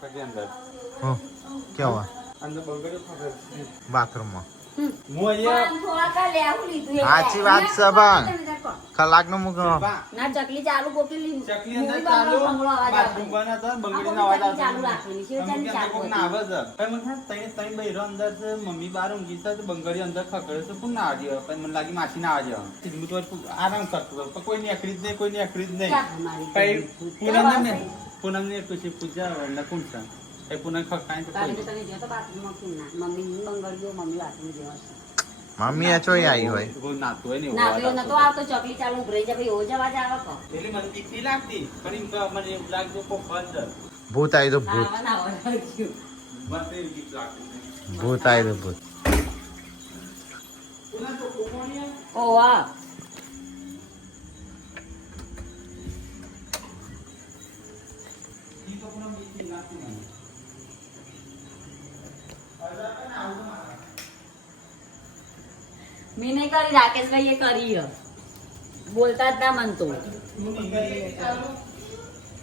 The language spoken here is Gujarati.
फाका के अंदर हाँ क्या हुआ अंदर बंगड़ी फाका बाथरूम में હું અહીંયા સાચી વાત છે બા કલાક નો મૂકો ના ચકલી ચાલુ ગોપી લીધી ચકલી અંદર ચાલુ બાથરૂમ બના હતા બંગડી ના અવાજ ચાલુ આવતો રાખેલી છે ચાલુ ચાલુ કોક ના આવે છે પણ મને તઈ તઈ બૈરો અંદર છે મમ્મી બાર ઊંઘી છે તો બંગડી અંદર ખકડે છે કોણ ના આવ્યો પણ મને લાગી માસી ના આવ્યો સીધું તો આરામ કરતો હતો પણ કોઈ ની અખરી જ નહીં કોઈ ની અખરી જ નહીં પૂનમ ને પછી પૂજા એટલે કોણ છે એ પૂનમ ખકાય તો કાલે તો તમે જો તો બાથરૂમમાં કોણ ના મમ્મી બંગડીઓ મમ્મી બાથરૂમ જેવા છે મમ્મી આ ચોઈ આવી હોય કોઈ નાતો હોય ને ના તો નતો આવતો ચકલી ચાલુ ઉભરાઈ જાય ભાઈ ઓ જવા જાવ કો એટલે મને બીક લાગતી પણ એમ તો મને એવું લાગતું કોક બંધ ભૂત આવી તો ભૂત આવા ના હોય મને એવી બીક લાગતી ભૂત આવી તો ભૂત પૂનમ તો કોકોણિયા ઓ વાહ ઈ તો પૂનમ બીક લાગતી મને મેં નહીં કરી રાકેશભાઈ એ કરી બોલતા જ ના મન તો તું નીકળી ચાલો